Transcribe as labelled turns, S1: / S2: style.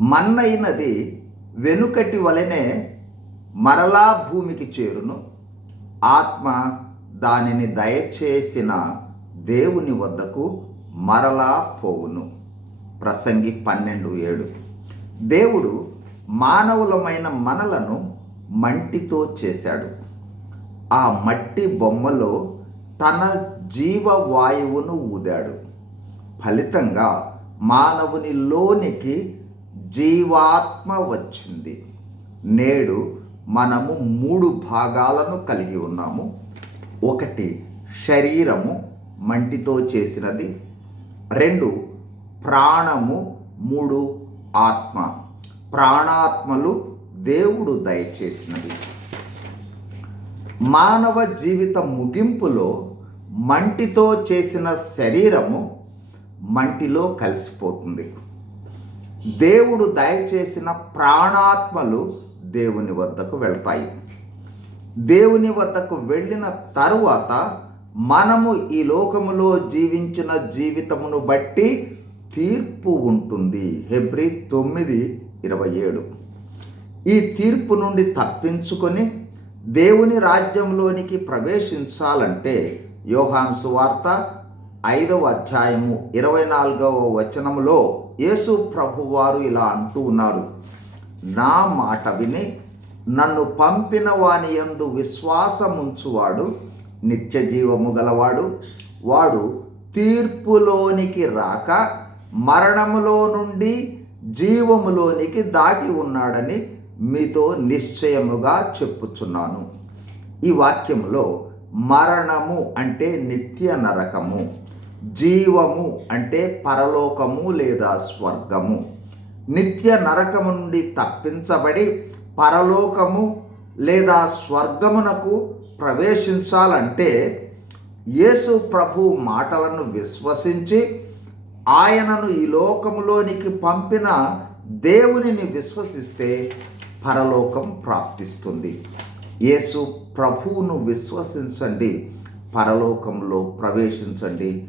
S1: మన్నైనది వెనుకటి వలనే మరలా భూమికి చేరును. ఆత్మ దానిని దయచేసిన దేవుని వద్దకు మరలా పోవును. ప్రసంగి పన్నెండు ఏడు. దేవుడు మానవులమైన మనలను మంటితో చేశాడు. ఆ మట్టి బొమ్మలో తన జీవవాయువును ఊదాడు. ఫలితంగా మానవునిలోనికి జీవాత్మ వచ్చింది. నేడు మనము మూడు భాగాలను కలిగి ఉన్నాము. ఒకటి శరీరము మంటితో చేసినది. రెండు ప్రాణము మూడు ఆత్మ. ప్రాణాత్మలు దేవుడు దయచేసినది. మానవ జీవిత ముగింపులో మంటితో చేసిన శరీరము మంటిలో కలిసిపోతుంది. దేవుడు దయచేసిన ప్రాణాత్మలు దేవుని వద్దకు వెళ్తాయి. దేవుని వద్దకు వెళ్ళిన తరువాత మనము ఈ లోకములో జీవించిన జీవితమును బట్టి తీర్పు ఉంటుంది. హెబ్రి తొమ్మిది ఇరవై ఏడు. ఈ తీర్పు నుండి తప్పించుకొని దేవుని రాజ్యంలోనికి ప్రవేశించాలంటే యోహాన్ సువార్త ఐదవ అధ్యాయము ఇరవై నాలుగవ వచనములో యేసు ప్రభువారు ఇలా అంటూ ఉన్నారు. నా మాట విని నన్ను పంపిన వాని యందు విశ్వాసముంచువాడు నిత్య జీవము గలవాడు వాడు తీర్పులోనికి రాక మరణములో నుండి జీవములోనికి దాటి ఉన్నాడని మీతో నిశ్చయముగా చెప్పుచున్నాను. ఈ వాక్యంలో మరణము అంటే నిత్య నరకము. జీవము అంటే పరలోకము లేదా స్వర్గము. నిత్య నరకము నుండి తప్పించబడి పరలోకము లేదా స్వర్గమునకు ప్రవేశించాలంటే యేసు ప్రభు మాటలను విశ్వసించి ఆయనను ఈ లోకములోనికి పంపిన దేవునిని విశ్వసిస్తే పరలోకం ప్రాప్తిస్తుంది. యేసు ప్రభువును విశ్వసించండి పరలోకంలో ప్రవేశించండి.